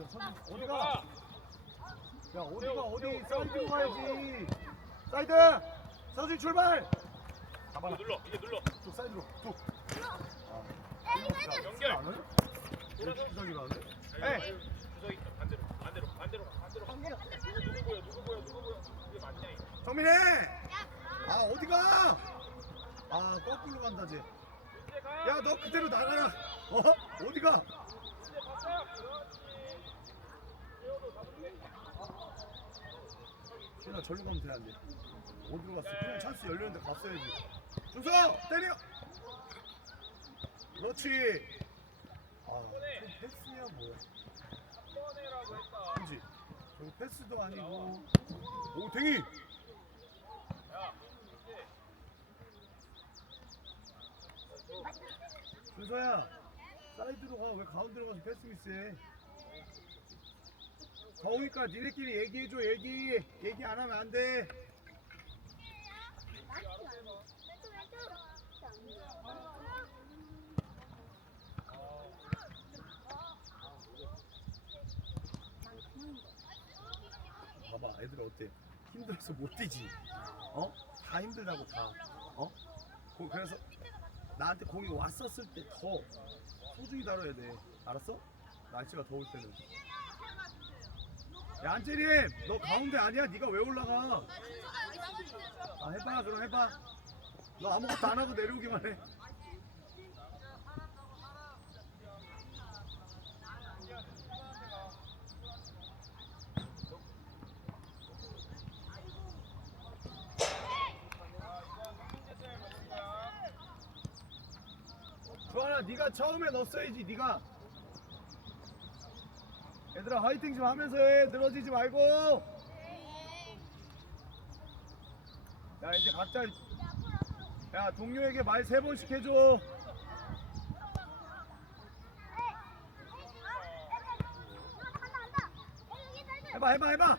어디가 야 어디가 어디 사이드로 가야지. 사이드! 서준 출발! 잡아라. 눌러 이제 눌러. 쭉 사이드로 쭉 연결. 안 해? 왜 주사기로 안 해? 에이 주석 있다. 반대로 반대로 반대로 반대로 반대로 누구 보여 누구 보여 누구 보여? 이게 맞냐 이거? 정민혜 아. 어디가? 아 거꾸로 간다 쟤 이제. 가. 야너 그대로 나가라. 어? 어디가 이제 바꿔 그렇지 세워도 잡을게 신아 절로 가면 되는데. 어디로 갔어? 그냥 찬스 열렸는데 갔어야지. 준서! 때려! 그렇지. 아저 패스야 뭐야 한번 해라고 했다. 그지 저거 패스도 아니고. 오 댕이! 준서야 사이드로 가. 왜 가운데로 가서 패스 미스해 더우니까 니네끼리 얘기해줘 얘기. 얘기 안 하면 안돼. 봐봐 애들 어때? 힘들어서 못 뛰지? 어? 다 힘들다고 다 어? 고- 그래서 나한테 공이 왔었을 때 더 소중히 다뤄야 돼. 알았어? 날씨가 더울 때는 야 안재림 너 가운데 아니야? 네가 왜 올라가? 아 해봐 그럼 해봐. 너 아무것도 안 하고 내려오기만 해. 주환아 네가 처음에 넣었어야지 네가 얘들아 화이팅 좀 하면서 해. 늘어지지 말고. 야 이제 각자 야 동료에게 말 세 번씩 해줘. 해봐 해봐 해봐.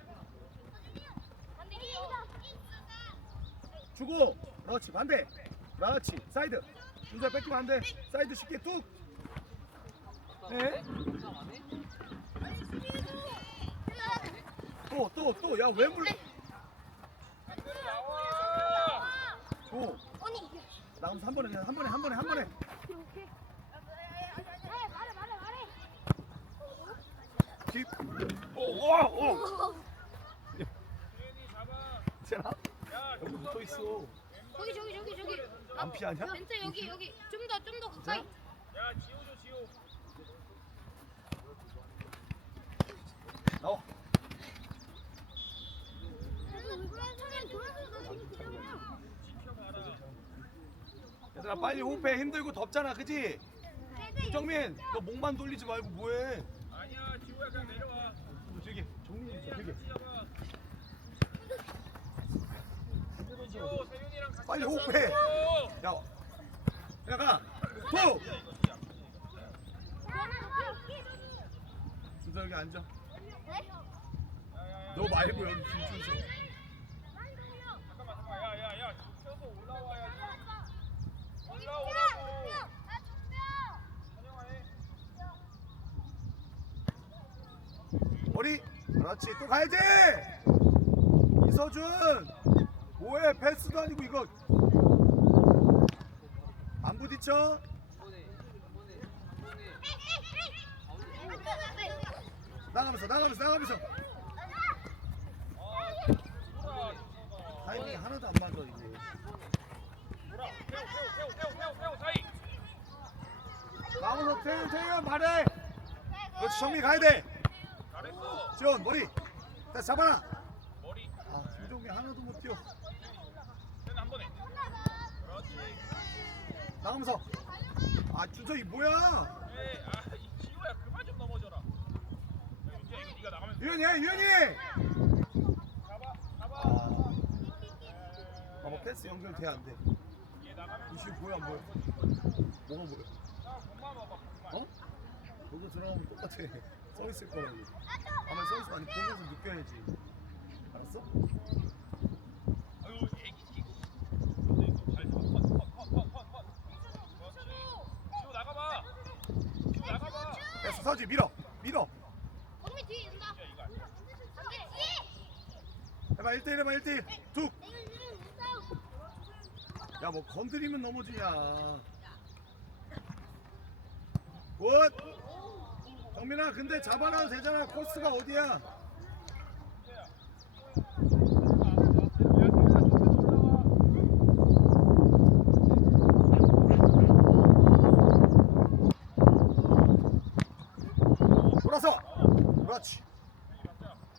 주고. 그렇지 반대. 그렇지 사이드. 준서 뺏기면 안돼 사이드 쉽게 뚝 에? 또 또 또. 야왜 물러 줘 나가면 한 번에 그냥 한 번에 한 번에 한 번에. 딥 오오오 주현이 잡아 쟤나? 야 여기 붙어 있어? 저기 저기 저기 저기. 안 피하냐? 벤트 여기 여기. 좀 더 좀 더 가까이. 야 지호 줘 지호 나와 얘들아 빨리 호흡해. 힘들고 덥잖아. 그지? 정민 너 목만 돌리지 말고 뭐해? 아니야 지호야 그냥 내려와. 되게 정민이 있어. 잡아 지호 세윤이랑 같이 빨리. 호흡해. 야 야가. 톡 준서 여기 앉아. 너 말고 여기 김준서 잠깐만 잠깐만 야야야 펴서 올라와야지 올라오라고 찬영아 해 머리. 그렇지. 또 가야지. 이서준. 뭐해? 패스도 아니고 이거. 안 부딪혀? 나가면서 나가면서 나가면서. 타이밍이 하나도 안 맞아 이제 돌아 태우 태우 태우 태우 태우 태우 사이 나가면서 태우 태우 말해. 그렇지 정민 가야 돼. 지원 머리. 다시 잡아라. 머리 아 김종민 하나도 못 뛰어. 한 번에 그렇지 나가면서. 아 준석이 뭐야? 에이 아 이 지호야 그만 좀 넘어져라 이거 네가 나가면 유현이야 유현이. 잡아 잡아 아 봐봐 패스 연결돼 안돼 보여 안 보여 뭐가 공만 어? 너도 들어가면 똑같아. 써 있을 거라고. 아마 써 있어. 아니 보면서 느껴야지. 알았어? 아유 애기지 근데 이거 잘 잡아 컷컷컷컷컷 그렇지 지호 나가봐 지호 나가봐 됐어 서지 밀어 밀어 해봐 1대1 해봐 1대1 툭 야 뭐 건드리면 넘어지냐. 굿! 정민아 근데 잡아놔도 되잖아. 코스가 어디야? 돌아서! 그렇지.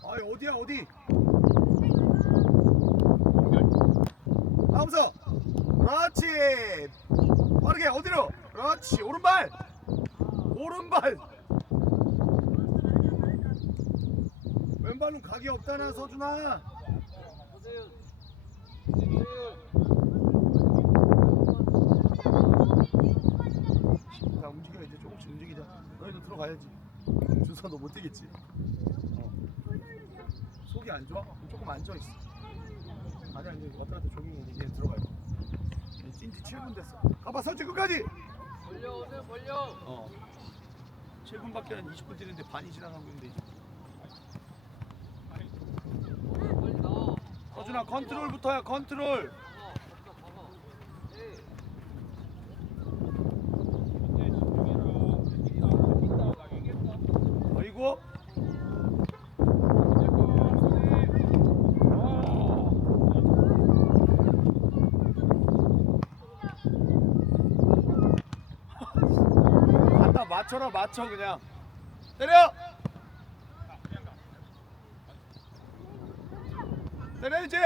아이 어디야 어디 다음서 그렇지. 빠르게 어디로? 그렇지. 오른발. 오른발. 왼발은 각이 없다나 서준아? 자 움직여 이제 조금씩 움직이자. 너희도 들어가야지. 준서 너못 뛰겠지? 어. 속이 안 좋아? 조금 앉아있어. 아니 아니 왔다 갔다 조깅 이제 들어가야 돼 찐지 7분 됐어. 가봐 서준 끝까지. 벌려 오늘 벌려. 어. 7분밖에 안 20분 뛰는데 반이 지나가고 있는데 이제. 빨리 나와. 서준아 컨트롤부터야 컨트롤 어이구 맞춰라 맞춰 그냥. 때려! 때려야지?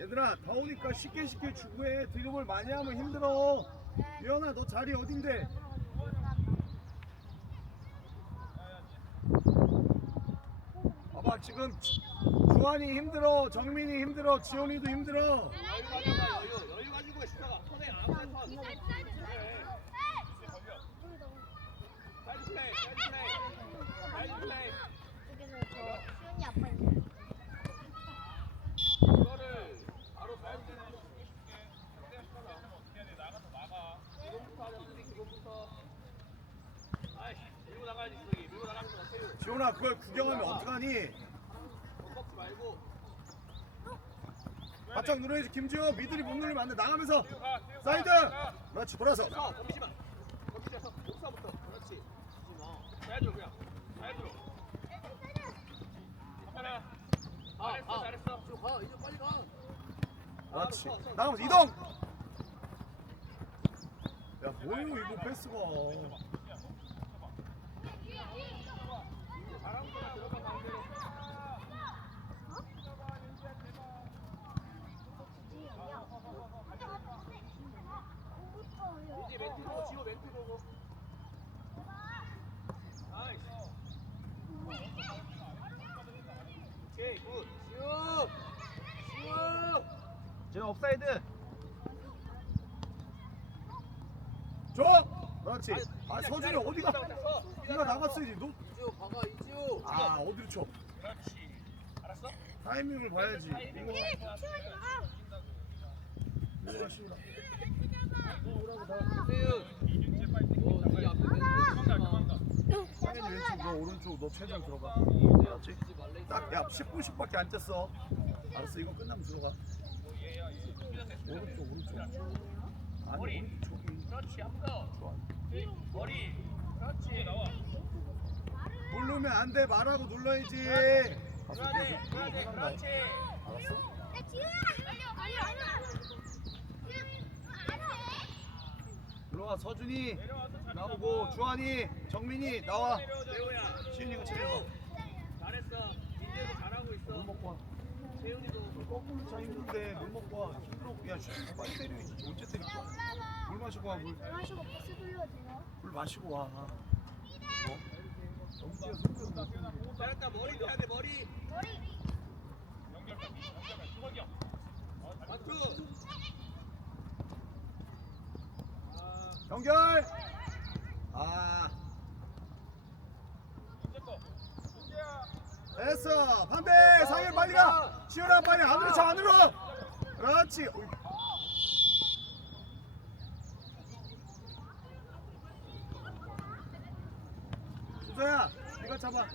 얘들아 더우니까 쉽게 쉽게 주구해. 드리블 많이 하면 힘들어. 유연아 너 자리 어딘데 지금 주한이 힘들어 정민이 힘들어 지원이도 힘들어. 여유 가져가 여유 여유 가지고 있다가 손에 지원아 그걸 구경하면 어떡하니 못 먹지 말고 바짝 눌러야지 김지호 미들이 못 누르면 안돼 나가면서 사이드! 그렇지 돌아서. 서 덤비지 마 덤비지 마 목사부터. 그렇지. 사이드로 그냥. 사이드로. 하나 잘했어 잘했어. 지금 가 이제 빨리 가. 그렇지. 나가면서 이동! 야 뭐예요 이거 패스가. 바람구나 들어가 반대로 이제 멘트 보고 지호 멘트 보고 나이스 오케이 굿 지호 지호 지금 업사이드. 줘! 그렇지. 아 서준이 어디가 네가 나갔어야지. 너 이지호 봐봐 이지호 아 어디로 쳐? 그렇지. 알았어? 타이밍을 봐야지. 이거 이거 하시구나 세윤 어 앞에 왼쪽 너 오른쪽 너 최대한 들어가. 딱야 10분 10밖에 안 쪘어. 알았어 이거 끝나면 들어가 오른쪽 오른쪽 아니 오른쪽 저기 그렇지 한번 좋아 머리 그렇지 나와 누르면 안 돼. 말하고 눌러야지. 알았어 그래야 돼 그래야 돼 그렇지 알았어 들어와 서준이. 나오고 주한이 정민이 나와. 세훈이야 시윤이가 제일 잘했어. 민재도 잘하고 물 있어. 먹고 와 세훈이도 거꾸로 차 힘든데 물 먹고 와. 힘들어 야 씨, 빨리 때려야지 언제 때릴 거야? 물 마시고 와물. 물 마시고 와. 어? 뛰어서 힘들어. 잘했다. 머리 돼야 돼 머리. 마투 연결! 아. 됐어. 반대! 상현 빨리 가 시원아 빨리 안으로 차 안으로 그렇지. 수서야 이거 잡아 야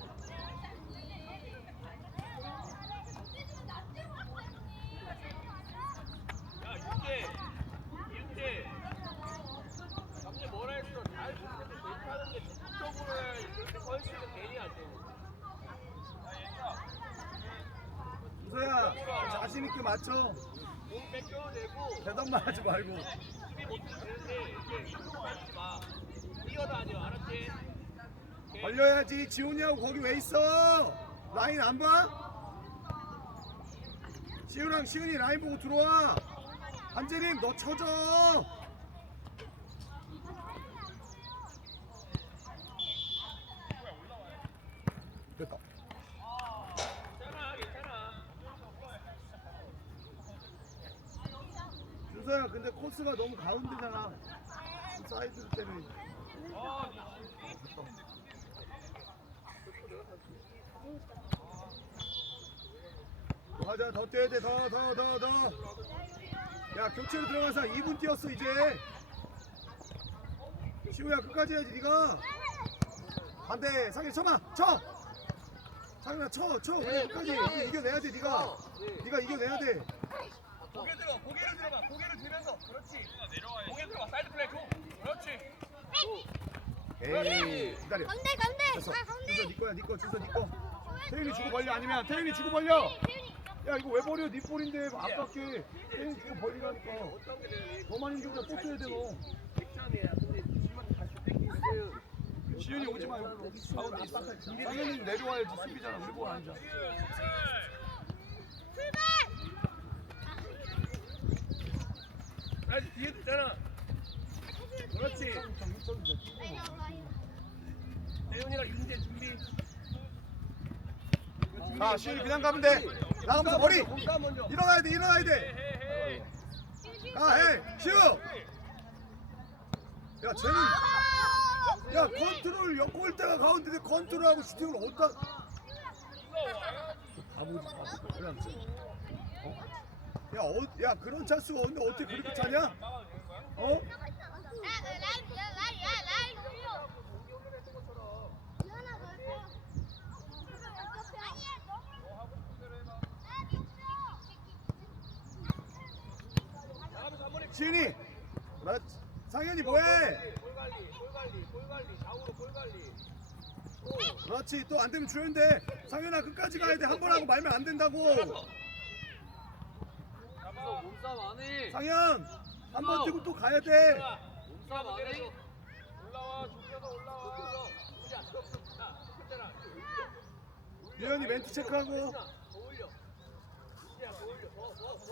윤재 윤재 남자 뭐라 했어 잘 못해도 괜찮은데 적극적으로 해 이렇게 훨씬 더 괜히 하죠 수서야 자신 있게 맞춰 공 뺏겨도 되고 대답만 하지 말고 수비 못해도 되는데 이게 하지 마 뛰어다녀 알았지? 걸려야지. 지훈이하고 거기 왜 있어? 라인 안 봐? 시훈이랑 시훈이 라인 보고 들어와. 한재림 너 쳐줘. 됐다. 준서야 근데 코스가 너무 가운데잖아. 사이드 때문에 맞아 더 뛰어야 돼더 더 더더야 교체로 들어가서 2분 뛰었어 이제. 시우야 끝까지 해야지 네가. 반대 상현 쳐봐 쳐! 상현아 쳐쳐. 끝까지. 이거 이겨내야 돼 네가. 네가 이겨내야 돼. 고개 들어 고개를 들어봐. 고개를 들면서. 그렇지. 고개 들어봐. 사이드 플레이 줘 그렇지. 에이 기다려. 가운데 가운데. 됐어. 아 가운데. 준서 네 거야 네거. 준서 네거. 태윤이 주고 벌려 아니면 태윤이 주고 벌려 야 이거 왜 버려? 네 볼인데 아깝게. 태윤이 주고 벌리라니까. 더 많이 주면 또 돼너 주만 다시 뺏기세요. 지현이 오지 말고 가운데 있어 당연히 내려와야지 수비잖아. 우리 볼 아니잖아 아니 뒤에 있잖아. 그렇지. 태훈이랑 윤재 준비. 자 시현이 그냥 가면 돼 나가면서 머리 일어나야 돼 일어나야 돼 야해 시우 야 쟤는 야 컨트롤 엮을 때가 가운데 컨트롤하고 슈팅을 어디다 바보지 바보 그냥 어? 야, 어, 야 그런 찬스가 없는데 어떻게 그렇게 차냐? 어? 나가면서 한 번에 지은이. 나 상현이 뭐해? 볼 관리 볼 관리 볼 관리 좌우로 볼 관리 그렇지 또 안 되면 주는데 상현아 끝까지 가야 돼. 한 번 하고 말면 안 된다고. 몸싸움 안 해 상현 한 번 뛰고 또 가야 돼. 몸싸움 올라와 죽여서 올라와 자 끝잖아 유현이 멘트 체크하고 더 올려 이제야 더 올려 더더더더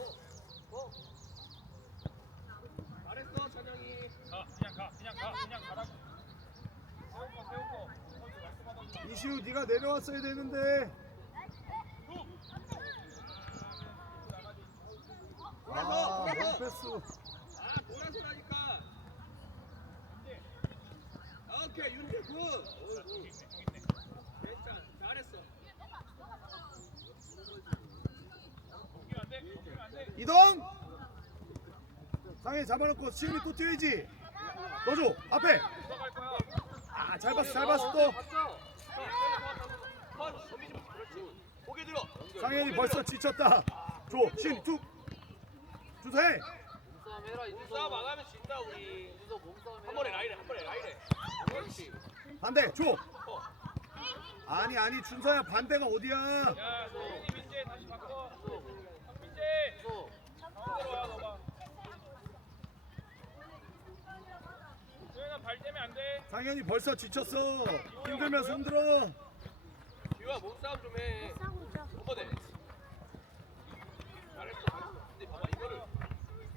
잘했어 찬영이 가 그냥 가 그냥 가 그냥 가라고 세우고 세우고 선수 말씀하던 이시우 네가 내려왔어야 되는데. 아 패스. 아 돌아서라니까. 오케이 윤재 굿 괜찮아 잘했어. 이동! 상현이 잡아놓고 시현이 또 뛰어야지 넣어줘. 앞에. 들어갈 거야 아잘 봤어 잘 봤어 또. 상현이 벌써 지쳤다. 줘 시현이 툭 주세요 몸싸움 해라 이제 몸싸움 안 하면 진다 우리. 한 번에 라인해 한 번에 라인해 그렇지. 반대 줘 어. 아니 아니 준서야 반대가 어디야? 야 소윤이 민재 다시 바꿔 민재 들어와 너가 소윤아 발 떼면 안돼 상현이 벌써 지쳤어. 힘들면서 힘들어. 기와 몸싸움 좀해. 잘했어 근데 봐봐 이거를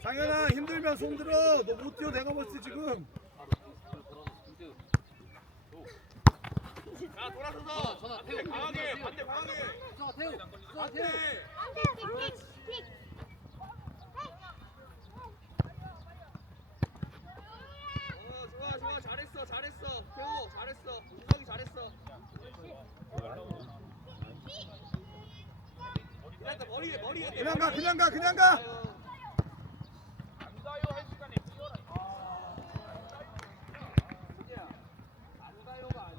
상현아 힘들면서 힘들어. 너 못 뛰어 내가 봤을 때 지금. 자 돌아서서. 강하게 반대 강하게 반대 어 좋아 좋아 잘했어. 태호 잘했어. 우석이 잘했어. 머리에 머리에 그냥 가 그냥 가 그냥 가.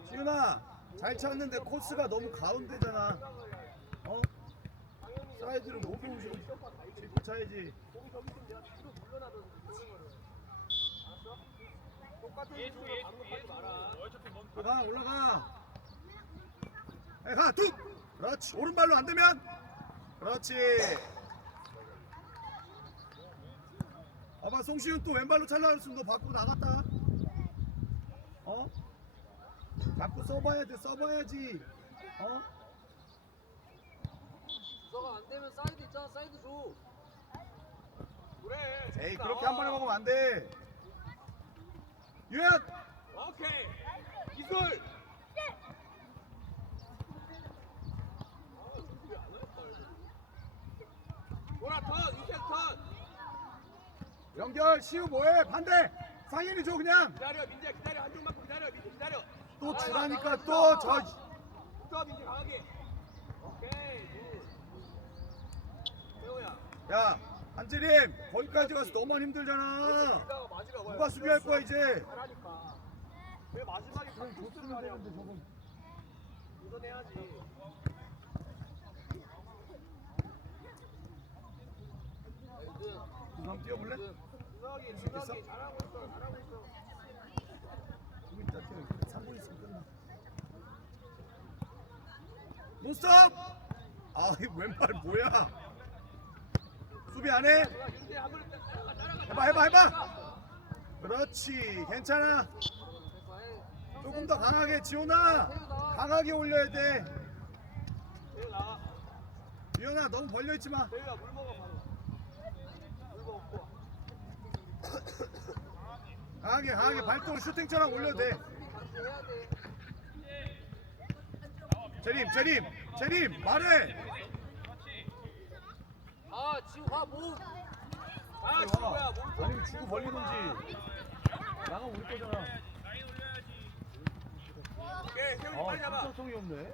지훈아 잘 쳤는데 코스가 너무 가운데잖아. 어? 사이드를 너무 오시고 짚고 차야지. 어차피 넌 올라가 올라가. 에, 가 뚝! 그렇지. 오른발로 안 되면? 그렇지. 봐봐 송시훈 또 왼발로 찰라 그랬으면 너 밖으로 나갔다. 어? 자꾸 써봐야 돼 써봐야지. 어? 너가 안 되면 사이드 있잖아 사이드 줘. 그래. 에이 그렇게 한 번에 먹으면 안 돼 유현 오케이. 기술! 보라 턴 이케 턴. 연결 시우 뭐해 반대. 상현이 줘 그냥. 기다려 민재 기다려. 한쪽 맞고 기다려 민재 기다려. 또 주라니까 또저 또 민재 강하게. 오케이 굿. 세호야. 야, 한재림 거기까지 가서 너만 힘들잖아. 누가 수비할 거야 이제? 왜 마지막에 딱 조스를 하냐고 도전해야지 한번 뛰어볼래? 있겠어? 준혁이 잘하고 있어 잘하고 있어 좀 이따 뛰어. 3분 있으면 끝나. 노스톱! 아, 이 왼발 뭐야? 수비 안 해? 해봐, 해봐, 해봐. 그렇지, 괜찮아. 조금 더 강하게 지훈아. 강하게 올려야 돼. 유현아, 너무 벌려 있지 마. 강하게, 강하게 발동 슈팅처럼 올려도 돼 재림, 재림, 재림, 말해. 아 지금 가뭐 아 친구야 뭘 아니면 주고 벌리든지. 나가 우리 거잖아. 라인 올려야지. 오케이 세훈이 아, 빨리 잡아 진짜성이 없네.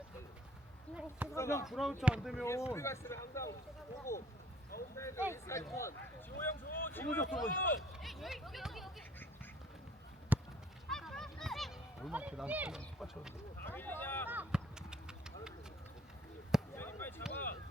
그냥 주라우치 안 되면 항상 보고 인사이드 지호 형 줘. 좋았어. 여기 여기 여기. 얼마나 난 똑같이 강민이냐. 재민 빨리 잡아.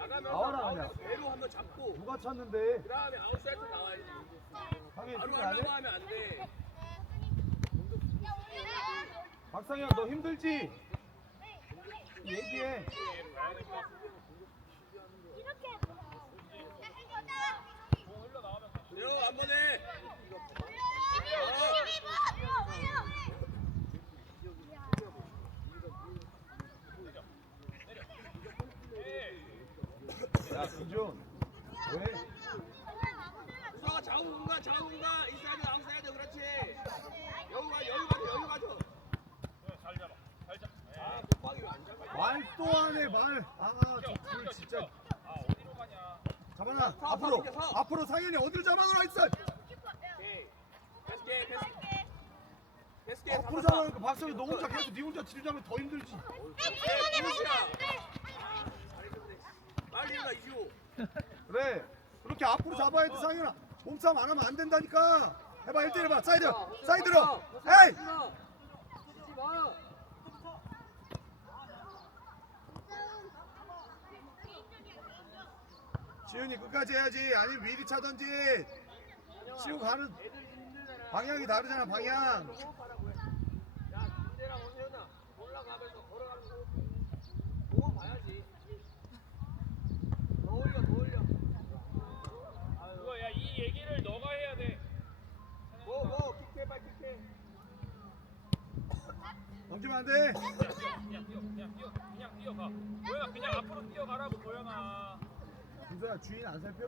나가면서 나와라, 그냥. 배로 한번 잡고 누가 찼는데? 그 다음에 아웃사이드 나와야지 상현 바로 안 해? 하려고 하면 안 돼 박상현 너 힘들지? 얘기해. 공 흘러 나오면 가. 세호 한 번에 야, 김준. 왜? 우성아 좌우 공간 좌우 공간 인사이드 아웃사이드 그렇지 여유 가 여유 가져 여유 가져 잘 잡아. 잘 잡아. 아 잡아 말또안 해, 말. 아, 저둘 진짜. 아 어디로 가냐. 잡아놔. 서, 앞으로. 서, 서. 앞으로 상현이 어디로 잡아놓으라 했어? 오케이 앞으로 잡아놓으니까 박성이 너 혼자 계속 네 혼자 뒤로 잡으면 더 힘들지. 빨리 가 이시오 그래. 그렇게 앞으로 잡아야 돼, 상현아. 몸싸움 안 하면 안 된다니까. 해봐, 1대1 해봐. 사이드. 사이드로. 에이! 지훈이 끝까지 해야지. 아니 미리 차던지. 치고 가는 방향이 다르잖아, 방향. 야 김대랑 원세훈아 올라가면서 걸어가는 거 공원 봐야지 더 올려 더 올려 그거 야이 얘기를 너가 해야 돼. 뭐뭐 킥해 빨리 킥해 넘기면 안 돼. 그냥 뛰어. 그냥 뛰어. 그냥 뛰어가. 도현아 그냥 앞으로 뛰어가라고 도현아. 김서야 주인 안 살펴?